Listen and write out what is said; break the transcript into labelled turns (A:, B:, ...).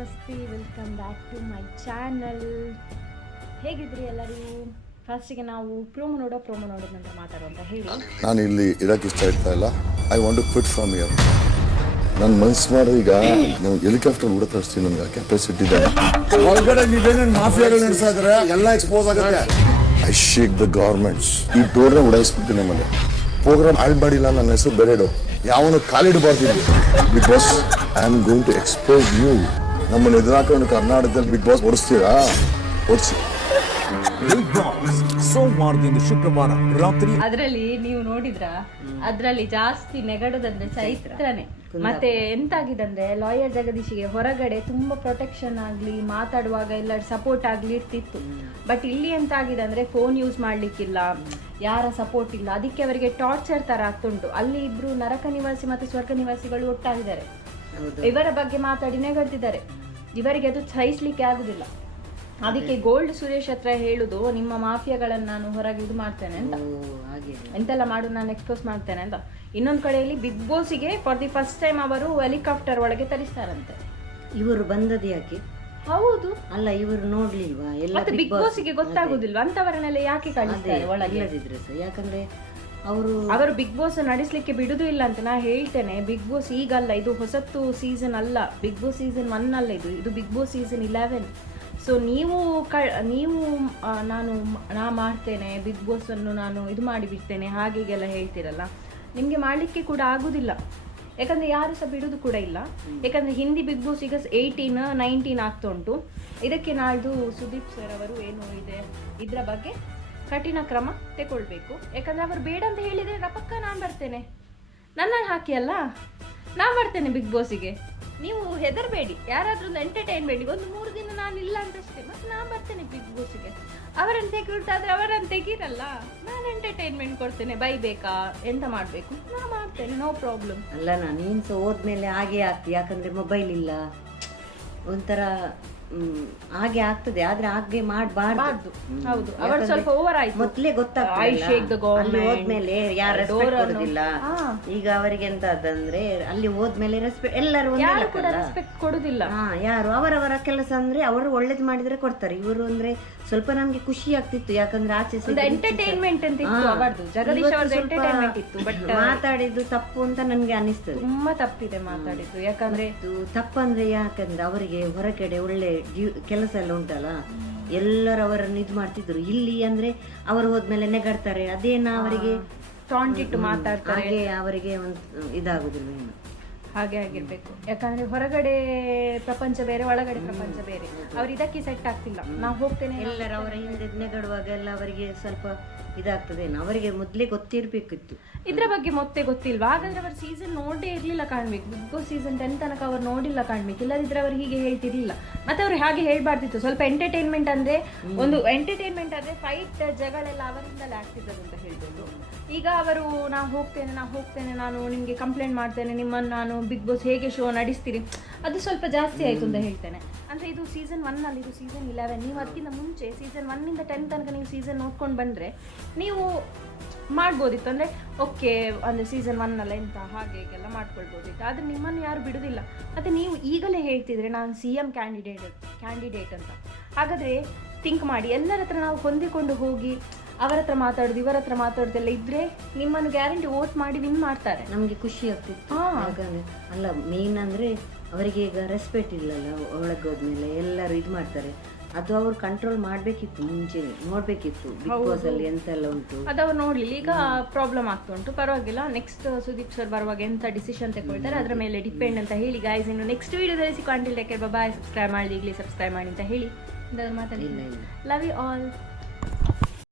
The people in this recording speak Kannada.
A: ನಮಸ್ತೆ welcome back to my channel ಹೇಗಿದ್ರಿ ಎಲ್ಲರೂ? ಫಸ್ಟಿಗೆ ನಾವು ಪ್ರೋಮೋ ನೋಡೋ ಪ್ರೋಮೋ ನೋಡೋದಂತ ಮಾತಾಡೋ ಅಂತ ಹೇಳಿ.
B: ನಾನು ಇಲ್ಲಿ ಇರಕ್ಕೆ ಇಷ್ಟ ಇರ್ತಾ ಇಲ್ಲ. I want to quit from here ನನ್ನ ಮನ್ಸು ಮಾಡೋ ಈಗ ನಾವು ಹೆಲಿಕಾಪ್ಟರ್ ಉಡ ತರಿಸ್ತೀನಿ ನನಗೆ ಕೆಪಾಸಿಟಿ ಇದೆ
C: ಒಳಗಡೆ ನೀವೇನೇನು ಮಾಫಿಯಾಗಳು ನಡೆಸ್ತಾ ಇದ್ರೆ ಎಲ್ಲ ಎಕ್ಸ್ಪೋಸ್ ಆಗುತ್ತೆ.
B: ಐ ಶೇಕ್ ದ ಗೌರ್ಮೆಂಟ್ಸ್ ಈ ಟೂರ್ನ ಉಡಾಯಿಸ್ಬಿಡ್ತೀನಿ ನಮ್ಮಲ್ಲಿ ಪ್ರೋಗ್ರಾಮ್ ಆಳ್ಬಾಡಿಲ್ಲ ನನ್ನ ಹೆಸರು ಬೇರೆಡು ಯಾವನು ಕಾಲಿಡಬಾರ್ದು because I am going to expose you ನಮ್ಮನ್ನು ಎದುರಾಕೊಂಡು ಕರ್ನಾಟಕದಲ್ಲಿ ಬಿಗ್ ಬಾಸ್ ಓಡಿಸ್ತೀರಾ? ಓಡಿಸಿ.
C: ಬಿಗ್ ಬಾಸ್ ಸೋಮವಾರದಿಂದ ಶುಕ್ರವಾರ ರಾತ್ರಿ
A: ಅದರಲ್ಲಿ ನೀವು ನೋಡಿದ್ರ? ಅದರಲ್ಲಿ ಜಾಸ್ತಿ ನೆಗಡೋದಂದ್ರೆ ಚೈತ್ರನೇ. ಮತ್ತೆ ಎಂತಾಗಿದಂದ್ರೆ ಲಾಯರ್ ಜಗದೀಶಿಗೆ ಹೊರಗಡೆ ತುಂಬಾ ಪ್ರೊಟೆಕ್ಷನ್ ಆಗ್ಲಿ ಮಾತಾಡುವಾಗ ಎಲ್ಲ ಸಪೋರ್ಟ್ ಆಗ್ಲಿ ಇರ್ತಿತ್ತು. ಬಟ್ ಇಲ್ಲಿ ಎಂತಾಗಿದೆ ಅಂದ್ರೆ ಫೋನ್ ಯೂಸ್ ಮಾಡ್ಲಿಕ್ಕಿಲ್ಲ ಯಾರ ಸಪೋರ್ಟ್ ಇಲ್ಲ. ಅದಕ್ಕೆ ಅವರಿಗೆ ಟಾರ್ಚರ್ ತರ ಆಗ್ತುಂಟು. ಅಲ್ಲಿ ಇಬ್ರು ನರಕ ನಿವಾಸಿ ಮತ್ತು ಸ್ವರ್ಗ ನಿವಾಸಿಗಳು ಒಟ್ಟಾಗಿದ್ದಾರೆ. ಇವರ ಬಗ್ಗೆ ಮಾತಾಡಿ ನೆಗಡ್ತಿದ್ದಾರೆ. ಇವರಿಗೆ ಅದು ಸಹಿಸ್ಲಿಕ್ಕೆ ಆಗುದಿಲ್ಲ. ಅದಕ್ಕೆ ಗೋಲ್ಡ್ ಸುರೇಶ್ ಹತ್ರ ಹೇಳುದು ನಿಮ್ಮ ಮಾಫಿಯಾಗಳನ್ನ ನಾನು ಹೊರಗೆ ಇದು ಮಾಡ್ತೇನೆ ಅಂತ. ಎಂತೆಲ್ಲ ಮಾಡು ನಾನು ಎಕ್ಸ್ಪೋಸ್ ಮಾಡ್ತೇನೆ ಅಂತ. ಇನ್ನೊಂದು ಕಡೆಯಲ್ಲಿ ಬಿಗ್ ಬಾಸ್ಗೆ ಫಾರ್ ದಿ ಫಸ್ಟ್ ಟೈಮ್ ಅವರು ಹೆಲಿಕಾಪ್ಟರ್ ಒಳಗೆ ತರಿಸ್ತಾರಂತೆ.
D: ಇವರು ಬಂದದ್ದು ಯಾಕೆ?
A: ಹೌದು.
D: ಅಲ್ಲ ಇವರು ನೋಡ್ಲಿಲ್ವಾ? ಎಲ್ಲ
A: ಬಿಗ್ ಬಾಸ್ಗೆ ಗೊತ್ತಾಗುದಿಲ್ವಾ? ಅಂತವರನ್ನೆಲ್ಲ ಯಾಕೆ ಕಳಿಸ್ತಾರೆ ಒಳಗೆ?
D: ಇಲ್ಲದಿದ್ರೆ ಯಾಕಂದ್ರೆ ಅವರು
A: ಅವರು ಬಿಗ್ ಬಾಸ್ ನಡೆಸಲಿಕ್ಕೆ ಬಿಡುದು ಇಲ್ಲ ಅಂತ ನಾ ಹೇಳ್ತೇನೆ. ಬಿಗ್ ಬಾಸ್ ಈಗಲ್ಲ ಇದು ಹೊಸತ್ತು ಸೀಸನ್ ಅಲ್ಲ. ಬಿಗ್ ಬಾಸ್ ಸೀಸನ್ ಒನ್ ಅಲ್ಲ ಇದು. ಇದು Big Boss season eleven so ನೀವು ಕ ನೀವು ನಾನು ನಾ ಮಾಡ್ತೇನೆ ಬಿಗ್ ಬಾಸ್ ಅನ್ನು ನಾನು ಇದು ಮಾಡಿ ಬಿಡ್ತೇನೆ ಹಾಗೆ ಹೀಗೆಲ್ಲ ಹೇಳ್ತೀರಲ್ಲ. ನಿಮಗೆ ಮಾಡಲಿಕ್ಕೆ ಕೂಡ ಆಗುದಿಲ್ಲ. ಯಾಕಂದ್ರೆ ಯಾರು ಸಹ ಬಿಡುದು ಕೂಡ ಇಲ್ಲ. ಯಾಕಂದ್ರೆ ಹಿಂದಿ ಬಿಗ್ ಬಾಸ್ ಈಗ ಏಯ್ಟೀನ್ ನೈನ್ಟೀನ್ ಆಗ್ತಾ ಉಂಟು. ಇದಕ್ಕೆ ನಾಳ್ದು ಸುದೀಪ್ ಸರ್ ಅವರು ಏನು ಇದೆ? ಇದರ ಬಗ್ಗೆ ಕಠಿಣ ಕ್ರಮ ತಗೊಳ್ಬೇಕು ಯಾಕಂದ್ರೆ ಅವರು ಬೇಡ ಅಂತ ಹೇಳಿದ್ರೆ ರಪಕ್ಕ ಪಕ್ಕ ನಾನು ಬರ್ತೇನೆ. ನನ್ನನ್ನು ಹಾಕಿ ಅಲ್ಲ? ನಾನು ಬರ್ತೇನೆ ಬಿಗ್ ಬಾಸಿಗೆ ನೀವು ಹೆದರಬೇಡಿ. ಯಾರಾದರೂ ಒಂದು ಎಂಟರ್ಟೈನ್ಮೆಂಟ್ ಒಂದು ಮೂರು ದಿನ ನಾನು ಇಲ್ಲ ಅಂತಷ್ಟೇ, ಮತ್ತೆ ನಾನು ಬರ್ತೇನೆ ಬಿಗ್ ಬಾಸಿಗೆ ಅವರನ್ನು ತೆಗಿಬಿಟ್ಟಾದ್ರೆ ಅವರನ್ನು ತೆಗೀರಲ್ಲ? ನಾನು ಎಂಟರ್ಟೈನ್ಮೆಂಟ್ ಕೊಡ್ತೇನೆ ಬೈಬೇಕಾ ಎಂತ ಮಾಡಬೇಕು? ನಾ ಮಾಡ್ತೇನೆ ನೋ ಪ್ರಾಬ್ಲಮ್
D: ಅಲ್ಲ, ನಾನು ನೀನು ಸಹ ಹೋದ್ಮೇಲೆ ಹಾಗೆ ಆಗ್ತಿ. ಯಾಕಂದ್ರೆ ಮೊಬೈಲ್ ಇಲ್ಲ. ಒಂಥರ ಹಾಗೆ ಆಗ್ತದೆ ಆದ್ರೆ ಹಾಗೆ
A: ಬಾರ್ದು.
D: ಮಾಡಬಾರ್ದು
A: ಹೌದು. ಅವರು ಸ್ವಲ್ಪ ಓವರ್ ಆಯ್ತು.
D: ಮೊದ್ಲೇ ಗೊತ್ತಾಗ್ತದೆ ಹೋದ್ಮೇಲೆ ಯಾರು ರೆಸ್ಪೆಕ್ಟ್ ಕೊಡುದಿಲ್ಲ? ಈಗ ಅವರಿಗೆ ಎಂತ ಅದಂದ್ರೆ ಅಲ್ಲಿ ಹೋದ್ಮೇಲೆ ರೆಸ್ಪೆಕ್ಟ್ ಎಲ್ಲರೂ
A: ರೆಸ್ಪೆಕ್ಟ್ ಕೊಡುದಿಲ್ಲ.
D: ಹಾ ಯಾರು? ಅವರವರ ಕೆಲಸ ಅಂದ್ರೆ ಅವರು ಒಳ್ಳೇದು ಮಾಡಿದ್ರೆ ಕೊಡ್ತಾರೆ. ಇವರು ಅಂದ್ರೆ ಸ್ವಲ್ಪ ನಮ್ಗೆ ಖುಷಿ ಆಗ್ತಿತ್ತು. ಯಾಕಂದ್ರೆ ಆಚೆ
A: ಎಂಟರ್ಟೈನ್ಮೆಂಟ್ ಅಂತ ಇತ್ತು ಇತ್ತು ಬಟ್
D: ಮಾತಾಡಿದ್ದು ತಪ್ಪು ಅಂತ ನನ್ಗೆ ಅನಿಸ್ತದೆ.
A: ತುಂಬಾ ತಪ್ಪಿದೆ ಮಾತಾಡಿದ್ದು. ಯಾಕಂದ್ರೆ
D: ಇದು ತಪ್ಪಂದ್ರೆ ಯಾಕಂದ್ರೆ ಅವರಿಗೆ ಹೊರಗಡೆ ಒಳ್ಳೆ ಕೆಲಸ ಎಲ್ಲ ಉಂಟಲ್ಲ? ಎಲ್ಲರೂ ಅವರನ್ನು ಇದು ಮಾಡ್ತಿದ್ರು ಇಲ್ಲಿ ಅಂದ್ರೆ ಅವರು ಹೋದ್ಮೇಲೆ ನೆಗಾಡ್ತಾರೆ. ಅದೇನ ಅವರಿಗೆ
A: ಮಾತಾಡ್ತಾರೆ.
D: ಹಾಗೆ ಅವರಿಗೆ ಒಂದು ಇದಾಗುದಿಲ್ಲ ಏನು
A: ಹಾಗೆ ಆಗಿರ್ಬೇಕು. ಯಾಕಂದ್ರೆ ಹೊರಗಡೆ ಪ್ರಪಂಚ ಬೇರೆ ಒಳಗಡೆ ಪ್ರಪಂಚ ಬೇರೆ. ಅವ್ರು ಇದಕ್ಕೆ ಸೆಟ್ ಆಗ್ತಿಲ್ಲ. ನಾವು ಹೋಗ್ತೇನೆ
D: ಎಲ್ಲರೂ ಅವರ ಹಿಂದೆ ನೆಗಡುವಾಗ ಎಲ್ಲ ಅವರಿಗೆ ಸ್ವಲ್ಪ ಇದಾಗ್ತದೇನೋ ಅವರಿಗೆ ಮೊದ್ಲೇ ಗೊತ್ತಿರ್ಬೇಕಿತ್ತು.
A: ಇದ್ರ ಬಗ್ಗೆ ಮತ್ತೆ ಗೊತ್ತಿಲ್ವಾ? ಹಾಗಾದ್ರೆ ಅವರು ಸೀಸನ್ ನೋಡೇ ಇರ್ಲಿಲ್ಲ ಕಾಣ್ಬೇಕು. ಬಿಗ್ ಬಾಸ್ ಸೀಸನ್ ಟೆನ್ ತನಕ ಅವ್ರು ನೋಡಿಲ್ಲ ಕಾಣ್ಬೇಕು. ಇಲ್ಲದಿದ್ರೆ ಅವ್ರು ಹೀಗೆ ಹೇಳ್ತಿರ್ಲಿಲ್ಲ. ಮತ್ತೆ ಅವ್ರು ಹಾಗೆ ಹೇಳ್ಬಾರ್ದಿತ್ತು. ಸ್ವಲ್ಪ ಎಂಟರ್ಟೈನ್ಮೆಂಟ್ ಅಂದ್ರೆ ಒಂದು ಎಂಟರ್ಟೈನ್ಮೆಂಟ್ ಅಂದ್ರೆ ಫೈಟ್ ಜಗಳೆಲ್ಲ ಅವರಿಂದಲೇ ಆಗ್ತಿದ್ದದು ಅಂತ ಹೇಳ್ಬೋದು. ಈಗ ಅವರು ನಾವು ಹೋಗ್ತೇನೆ ನಾವು ಹೋಗ್ತೇನೆ ನಾನು ನಿಮಗೆ ಕಂಪ್ಲೇಂಟ್ ಮಾಡ್ತೇನೆ. ನಿಮ್ಮನ್ನು ನಾನು ಬಿಗ್ ಬಾಸ್ ಹೇಗೆ ಶೋ ನಡೆಸ್ತೀರಿ ಅದು ಸ್ವಲ್ಪ ಜಾಸ್ತಿ ಆಯ್ತು ಅಂತ ಹೇಳ್ತೇನೆ. ಅಂದ್ರೆ ಇದು ಸೀಸನ್ ಒನ್ ಅಲ್ಲಿ ಇದು ಸೀಸನ್ ಇಲೆವೆನ್ ನೀವು ಅದಕ್ಕಿಂತ ಮುಂಚೆ ಸೀಸನ್ ಒನ್ನಿಂದ ಟೆನ್ ತನಕ ನೀವು ಸೀಸನ್ ನೋಡ್ಕೊಂಡು ಬಂದ್ರೆ ನೀವು ಮಾಡ್ಬೋದಿತ್ತು. ಅಂದ್ರೆ ಓಕೆ ಅಂದ್ರೆ ಸೀಸನ್ ಒನ್ ಅಲ್ಲ ಎಂತ ಹಾಗೆ ಹೀಗೆಲ್ಲ ಮಾಡ್ಕೊಳ್ಬೋದಿತ್ತು. ಆದ್ರೆ ನಿಮ್ಮನ್ನು ಯಾರು ಬಿಡುದಿಲ್ಲ. ಮತ್ತೆ ನೀವು ಈಗಲೇ ಹೇಳ್ತಿದ್ರೆ ನಾನು ಸಿ ಎಂ ಕ್ಯಾಂಡಿಡೇಟ್ ಕ್ಯಾಂಡಿಡೇಟ್ ಅಂತ. ಹಾಗಾದ್ರೆ ಥಿಂಕ್ ಮಾಡಿ. ಎಲ್ಲರ ಹತ್ರ ನಾವು ಹೊಂದಿಕೊಂಡು ಹೋಗಿ ಅವರ ಹತ್ರ ಮಾತಾಡೋದು ಇವರ ಹತ್ರ ಮಾತಾಡೋದೆಲ್ಲ ಇದ್ರೆ ನಿಮ್ಮನ್ನು ಗ್ಯಾರಂಟಿ ವೋಟ್ ಮಾಡಿ ವಿನ್ ಮಾಡ್ತಾರೆ.
D: ನಮ್ಗೆ ಖುಷಿ ಆಗ್ತಿತ್ತು.
A: ಹಾ.
D: ಯಾಕಂದ್ರೆ ಅಲ್ಲ ಮೇನ್ ಅಂದ್ರೆ ಅವರಿಗೆ ಈಗ ರೆಸ್ಪೆಕ್ಟ್ ಇಲ್ಲಲ್ಲ ಒಳಗೆ ಹೋದ್ಮೇಲೆ ಎಲ್ಲರೂ ಇದು ಮಾಡ್ತಾರೆ. ಅದು ಅವ್ರು ಕಂಟ್ರೋಲ್ ಮಾಡ್ಬೇಕಿತ್ತು ಮುಂಚೆ ನೋಡ್ಬೇಕಿತ್ತು ಬಿಗ್ ಬಾಸ್ ಅಲ್ಲಿ ಎಂತೆಲ್ಲ ಉಂಟು.
A: ಅದು ಅವ್ರು ನೋಡ್ಲಿಲ್ಲ. ಈಗ ಪ್ರಾಬ್ಲಮ್ ಆಗ್ತಾ ಉಂಟು. ಪರವಾಗಿಲ್ಲ ನೆಕ್ಸ್ಟ್ ಸುದೀಪ್ ಸರ್ ಬರುವಾಗ ಎಂತ ಡಿಸಿಷನ್ ತಗೊಳ್ತಾರೆ ಅದರ ಮೇಲೆ ಡಿಪೆಂಡ್ ಅಂತ ಹೇಳಿ. ಗಾಯ್ಸ್ ಇನ್ನು ನೆಕ್ಸ್ಟ್ ವಿಡಿಯೋದಲ್ಲಿ ಸಿಕ್ಕು ಅಂಟಿಲ್ ಟೇಕ್ ಬಾಯ್ ಸಬ್ಸ್ಕ್ರೈಬ್ ಮಾಡಿ ಈಗಲೇ ಸಬ್ಸ್ಕ್ರೈಬ್ ಮಾಡಿ ಅಂತ ಹೇಳಿ. ಮಾತಾಡಿ ಲವ್ ಯು ಆಲ್.